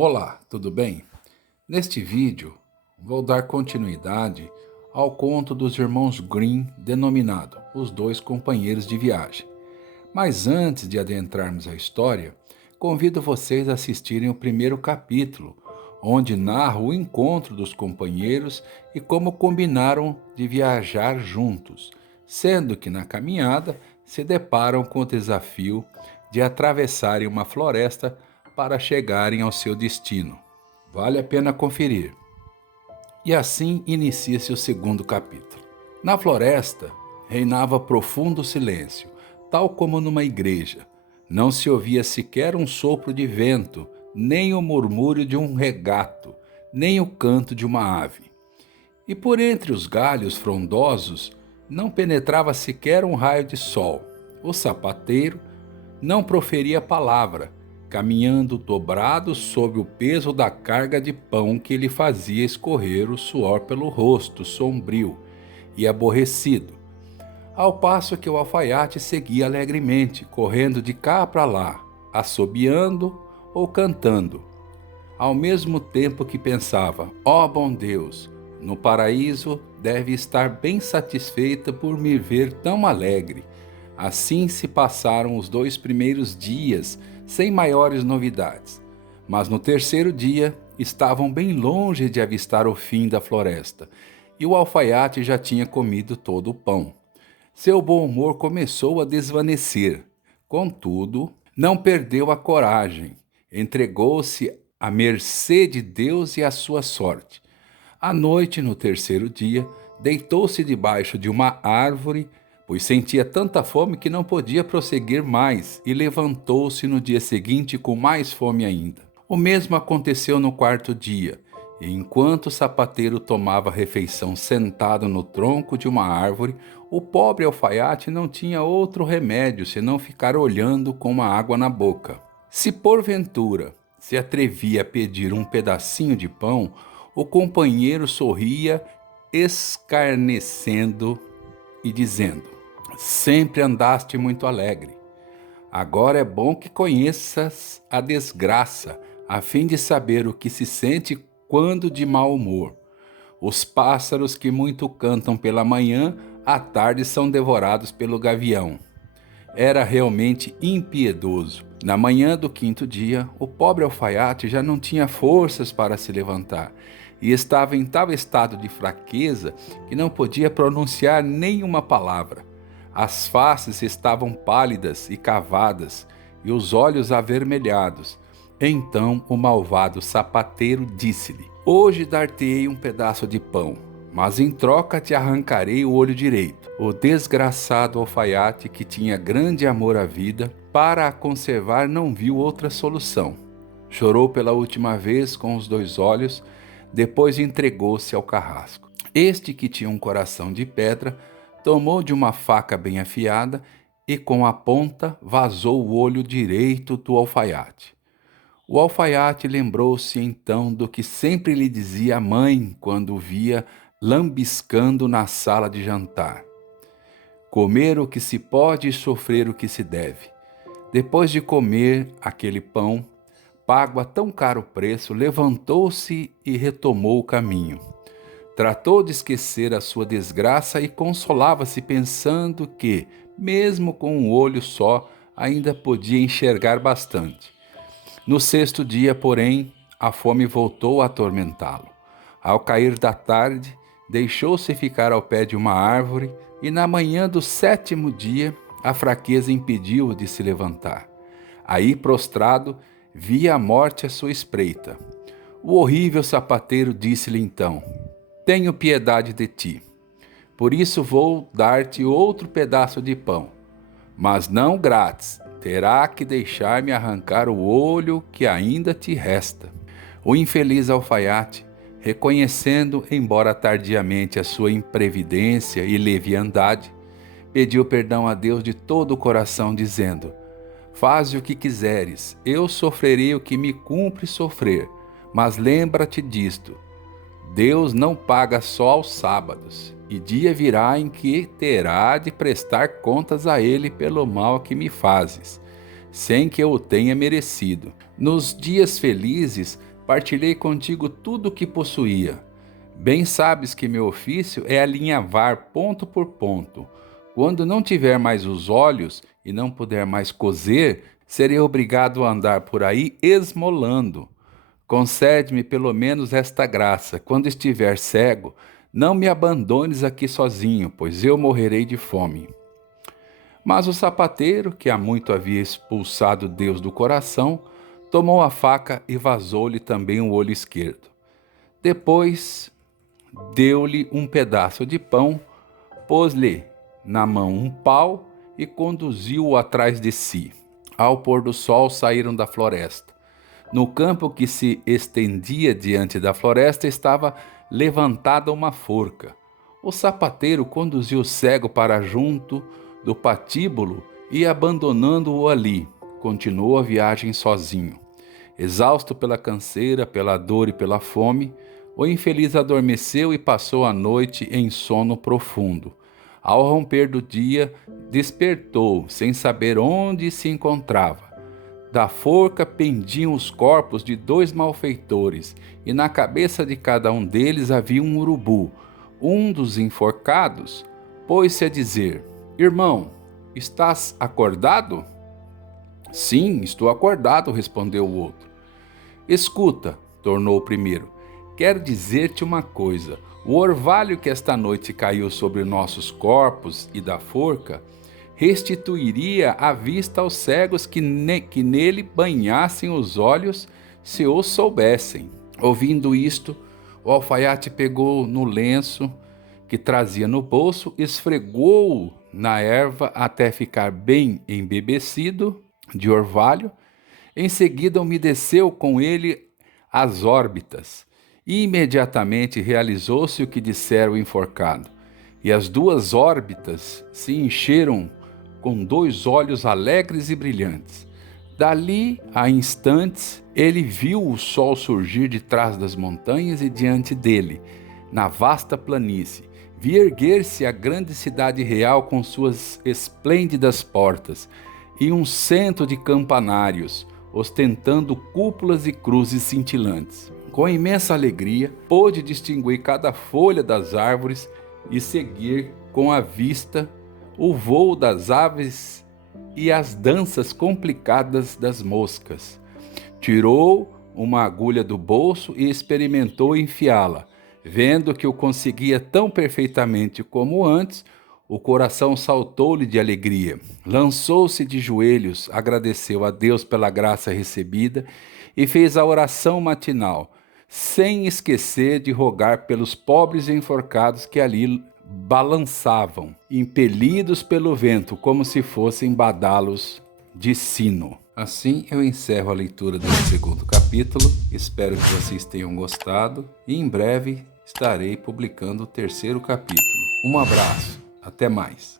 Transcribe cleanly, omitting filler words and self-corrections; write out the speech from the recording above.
Olá, tudo bem? Neste vídeo, vou dar continuidade ao conto dos irmãos Grimm denominado Os Dois Companheiros de Viagem. Mas antes de adentrarmos a história, convido vocês a assistirem o primeiro capítulo, onde narra o encontro dos companheiros e como combinaram de viajar juntos, sendo que na caminhada se deparam com o desafio de atravessarem uma floresta para chegarem ao seu destino. Vale a pena conferir. E assim inicia-se o segundo capítulo. Na floresta reinava profundo silêncio, tal como numa igreja. Não se ouvia sequer um sopro de vento, nem o murmúrio de um regato, nem o canto de uma ave. E por entre os galhos frondosos não penetrava sequer um raio de sol. O sapateiro não proferia palavra, caminhando dobrado sob o peso da carga de pão que lhe fazia escorrer o suor pelo rosto, sombrio e aborrecido, ao passo que o alfaiate seguia alegremente, correndo de cá para lá, assobiando ou cantando, ao mesmo tempo que pensava: ó bom Deus, no paraíso deve estar bem satisfeita por me ver tão alegre. Assim se passaram os 2 primeiros dias, sem maiores novidades. Mas no terceiro dia, estavam bem longe de avistar o fim da floresta, e o alfaiate já tinha comido todo o pão. Seu bom humor começou a desvanecer. Contudo, não perdeu a coragem. Entregou-se à mercê de Deus e à sua sorte. À noite, no terceiro dia, deitou-se debaixo de uma árvore, pois sentia tanta fome que não podia prosseguir mais, e levantou-se no dia seguinte com mais fome ainda. O mesmo aconteceu no quarto dia, e enquanto o sapateiro tomava refeição sentado no tronco de uma árvore, o pobre alfaiate não tinha outro remédio senão ficar olhando com uma água na boca. Se porventura se atrevia a pedir um pedacinho de pão, o companheiro sorria, escarnecendo e dizendo: sempre andaste muito alegre. Agora é bom que conheças a desgraça, a fim de saber o que se sente quando de mau humor. Os pássaros que muito cantam pela manhã, à tarde são devorados pelo gavião. Era realmente impiedoso. Na manhã do quinto dia, o pobre alfaiate já não tinha forças para se levantar e estava em tal estado de fraqueza que não podia pronunciar nenhuma palavra. As faces estavam pálidas e cavadas e os olhos avermelhados. Então o malvado sapateiro disse-lhe: hoje dar-te-ei um pedaço de pão, mas em troca te arrancarei o olho direito. O desgraçado alfaiate, que tinha grande amor à vida, para a conservar não viu outra solução. Chorou pela última vez com os 2 olhos, depois entregou-se ao carrasco. Este, que tinha um coração de pedra, tomou de uma faca bem afiada e com a ponta vazou o olho direito do alfaiate. O alfaiate lembrou-se então do que sempre lhe dizia a mãe quando o via lambiscando na sala de jantar: comer o que se pode e sofrer o que se deve. Depois de comer aquele pão, pago a tão caro preço, levantou-se e retomou o caminho. Tratou de esquecer a sua desgraça e consolava-se pensando que, mesmo com um olho só, ainda podia enxergar bastante. No sexto dia, porém, a fome voltou a atormentá-lo. Ao cair da tarde, deixou-se ficar ao pé de uma árvore e na manhã do sétimo dia a fraqueza impediu-o de se levantar. Aí, prostrado, via a morte à sua espreita. O horrível sapateiro disse-lhe então: tenho piedade de ti, por isso vou dar-te outro pedaço de pão, mas não grátis, terá que deixar-me arrancar o olho que ainda te resta. O infeliz alfaiate, reconhecendo, embora tardiamente, a sua imprevidência e leviandade, pediu perdão a Deus de todo o coração, dizendo: faze o que quiseres, eu sofrerei o que me cumpre sofrer, mas lembra-te disto: Deus não paga só aos sábados, e dia virá em que terá de prestar contas a ele pelo mal que me fazes, sem que eu o tenha merecido. Nos dias felizes partilhei contigo tudo o que possuía. Bem sabes que meu ofício é alinhavar ponto por ponto. Quando não tiver mais os olhos e não puder mais coser, serei obrigado a andar por aí esmolando. Concede-me pelo menos esta graça. Quando estiver cego, não me abandones aqui sozinho, pois eu morrerei de fome. Mas o sapateiro, que há muito havia expulsado Deus do coração, tomou a faca e vazou-lhe também o olho esquerdo. Depois deu-lhe um pedaço de pão, pôs-lhe na mão um pau e conduziu-o atrás de si. Ao pôr do sol saíram da floresta. No campo que se estendia diante da floresta estava levantada uma forca. O sapateiro conduziu o cego para junto do patíbulo e, abandonando-o ali, continuou a viagem sozinho. Exausto pela canseira, pela dor e pela fome, o infeliz adormeceu e passou a noite em sono profundo. Ao romper do dia, despertou, sem saber onde se encontrava. Da forca pendiam os corpos de 2 malfeitores, e na cabeça de cada um deles havia um urubu. Um dos enforcados pôs-se a dizer: Irmão, estás acordado? Sim, estou acordado, respondeu o outro. Escuta, tornou o primeiro, quero dizer-te uma coisa. O orvalho que esta noite caiu sobre nossos corpos e da forca restituiria a vista aos cegos que nele banhassem os olhos se o soubessem. Ouvindo isto, o alfaiate pegou no lenço que trazia no bolso, esfregou-o na erva até ficar bem embebecido de orvalho. Em seguida umedeceu com ele as órbitas. E imediatamente realizou-se o que dissera o enforcado. E as 2 órbitas se encheram com 2 olhos alegres e brilhantes. Dali a instantes, ele viu o sol surgir de trás das montanhas e diante dele, na vasta planície, vi erguer-se a grande cidade real com suas esplêndidas portas e um cento de campanários, ostentando cúpulas e cruzes cintilantes. Com imensa alegria, pôde distinguir cada folha das árvores e seguir com a vista o vôo das aves e as danças complicadas das moscas. Tirou uma agulha do bolso e experimentou enfiá-la. Vendo que o conseguia tão perfeitamente como antes, o coração saltou-lhe de alegria. Lançou-se de joelhos, agradeceu a Deus pela graça recebida e fez a oração matinal, sem esquecer de rogar pelos pobres enforcados que ali balançavam, impelidos pelo vento, como se fossem badalos de sino. Assim eu encerro a leitura desse 2º capítulo. Espero que vocês tenham gostado e em breve estarei publicando o 3º capítulo. Um abraço, até mais.